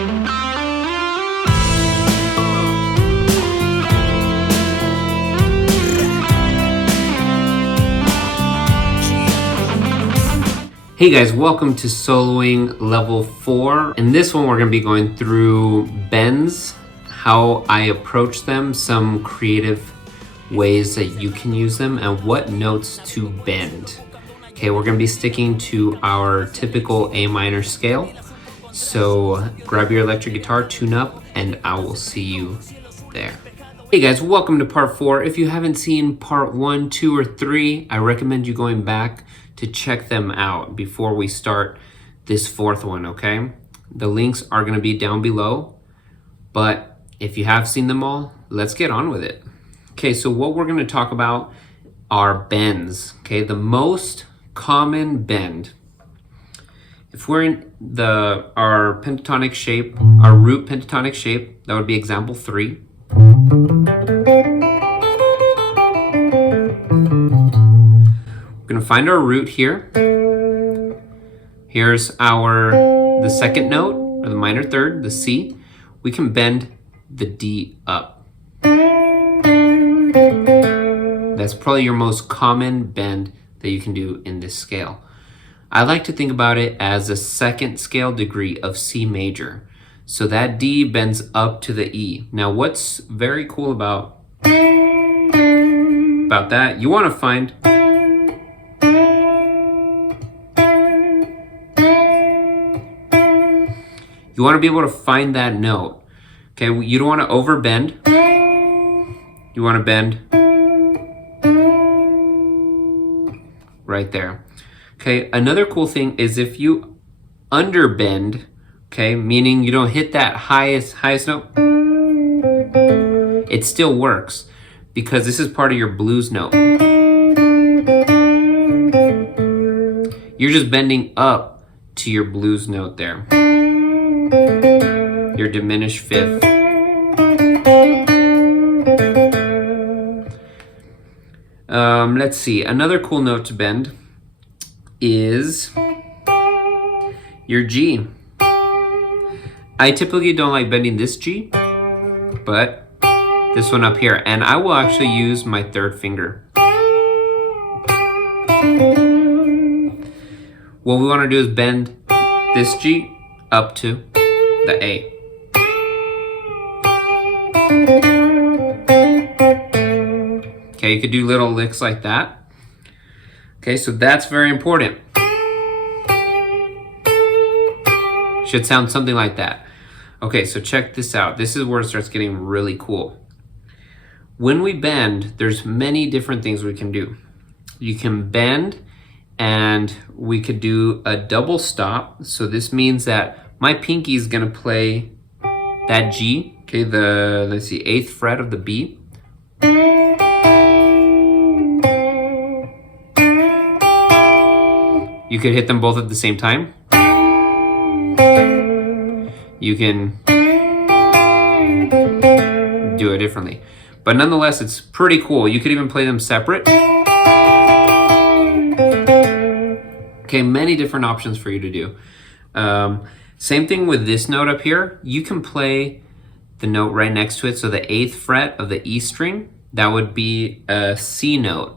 Hey guys, welcome to soloing level 4. In this one, we're going to be going through bends, how I approach them, some creative ways that you can use them, and what notes to bend. Okay, we're going to be sticking to our typical A minor scale. So grab your electric guitar, tune up, and I will see you there. Hey guys, welcome to part 4. If you haven't seen part 1, 2, or 3, I recommend you going back to check them out before we start this 4th one, okay? The links are gonna be down below, but if you have seen them all, let's get on with it. Okay, so what we're gonna talk about are bends, okay? The most common bend. If we're in our pentatonic shape, our root pentatonic shape, that would be example 3. We're gonna find our root here. Here's the second note, or the minor third, the C. We can bend the D up. That's probably your most common bend that you can do in this scale. I like to think about it as a second scale degree of C major. So that D bends up to the E. Now what's very cool about that, you wanna find you want to be able to find that note. Okay, you don't want to overbend. You want to bend right there. Okay, another cool thing is if you underbend, okay, meaning you don't hit that highest note, it still works because this is part of your blues note. You're just bending up to your blues note there. Your diminished fifth. Let's see. Another cool note to bend is your G. I typically don't like bending this G, but this one up here. And I will actually use my third finger. What we want to do is bend this G up to the A. Okay, you could do little licks like that. Okay, so that's very important. Should sound something like that. Okay, so check this out. This is where it starts getting really cool. When we bend, there's many different things we can do. You can bend and we could do a double stop. So this means that my pinky is gonna play that G, okay, let's see, 8th fret of the B. You could hit them both at the same time. You can do it differently. But nonetheless, it's pretty cool. You could even play them separate. Okay, many different options for you to do. Same thing with this note up here. You can play the note right next to it. So the 8th fret of the E string, that would be a C note.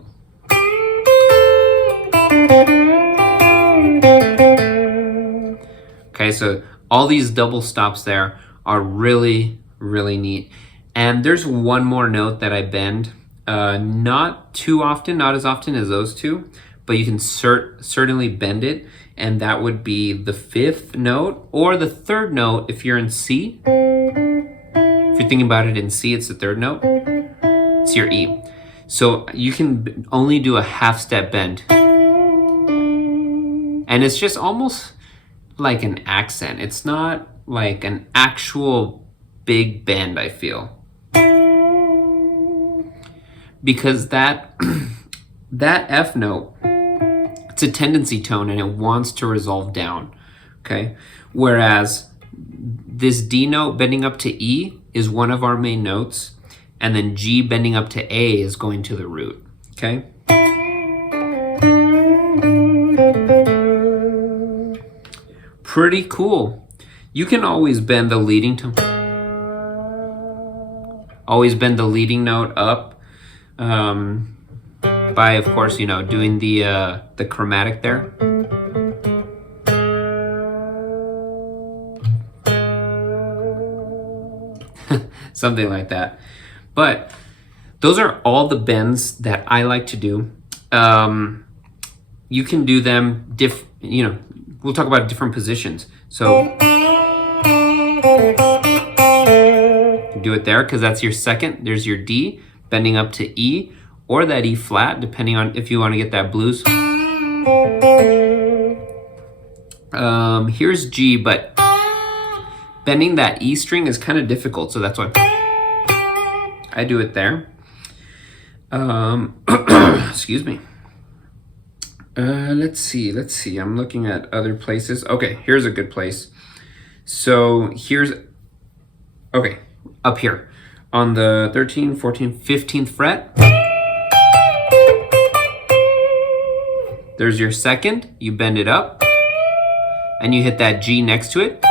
Okay, so all these double stops there are really, really neat. And there's one more note that I bend, not too often, not as often as those two, but you can certainly bend it. And that would be the 5th note or the 3rd note if you're in C. If you're thinking about it in C, it's the 3rd note. It's your E. So you can only do a half step bend. And it's just almost like an accent. It's not like an actual big bend, I feel. Because that F note, it's a tendency tone and it wants to resolve down, okay? Whereas this D note bending up to E is one of our main notes, and then G bending up to A is going to the root, okay? Pretty cool. You can always bend the leading tone. Always bend the leading note up by, of course, you know, doing the chromatic there. Something like that. But those are all the bends that I like to do. You can do them you know, we'll talk about different positions. So do it there because that's your second. There's your D, bending up to E, or that E flat, depending on if you want to get that blues. Here's G, but bending that E string is kind of difficult, so that's why I do it there. Excuse me. Let's see. I'm looking at other places. Okay, here's a good place. So okay, up here on the 13th, 14th, 15th fret. There's your second, you bend it up, and you hit that G next to it.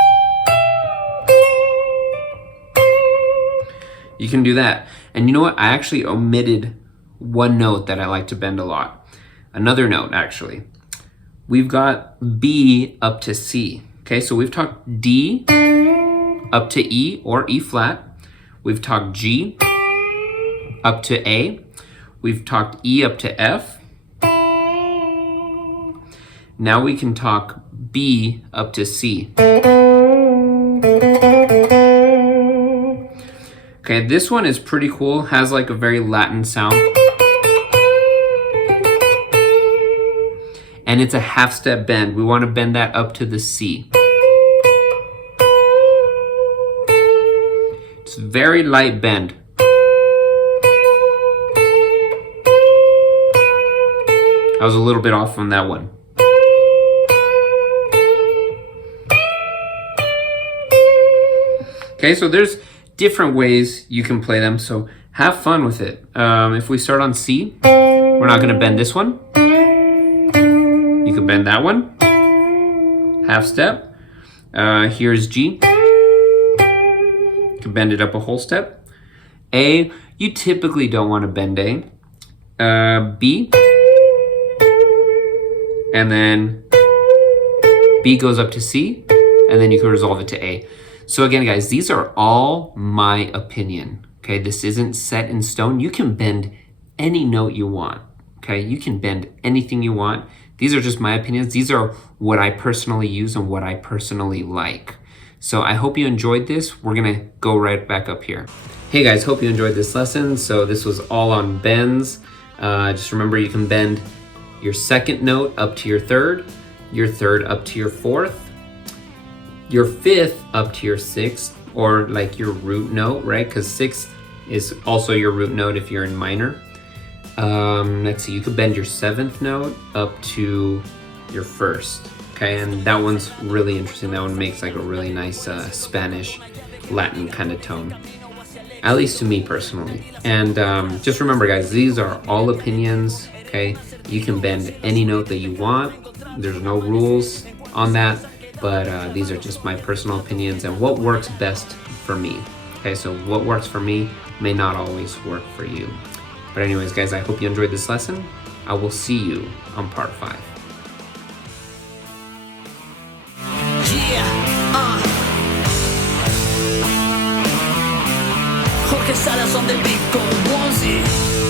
You can do that. And you know what? I actually omitted one note that I like to bend a lot. Another note, actually. We've got B up to C. Okay, so we've talked D up to E or E flat. We've talked G up to A. We've talked E up to F. Now we can talk B up to C. Okay, this one is pretty cool. Has like a very Latin sound. And it's a half step bend. We want to bend that up to the C. It's very light bend. I was a little bit off on that one. Okay, so there's different ways you can play them, so have fun with it. If we start on C, we're not going to bend this one. You can bend that one, half step. Here's G. You can bend it up a whole step. A, you typically don't want to bend A. B, and then B goes up to C, and then you can resolve it to A. So again, guys, these are all my opinion. Okay, this isn't set in stone. You can bend any note you want. Okay, you can bend anything you want. These are just my opinions. These are what I personally use and what I personally like. So I hope you enjoyed this. We're gonna go right back up here. Hey guys, hope you enjoyed this lesson. So this was all on bends. Just remember you can bend your second note up to your third up to your fourth, your fifth up to your sixth, or like your root note, right? Because sixth is also your root note if you're in minor. Let's see, you could bend your seventh note up to your first, okay? And that one's really interesting. That one makes like a really nice Spanish, Latin kind of tone, at least to me personally. And just remember, guys, these are all opinions, okay? You can bend any note that you want. There's no rules on that, but these are just my personal opinions and what works best for me, okay? So what works for me may not always work for you. But anyways, guys, I hope you enjoyed this lesson. I will see you on part 5. Jorge Salas on the beat, go Wonzy.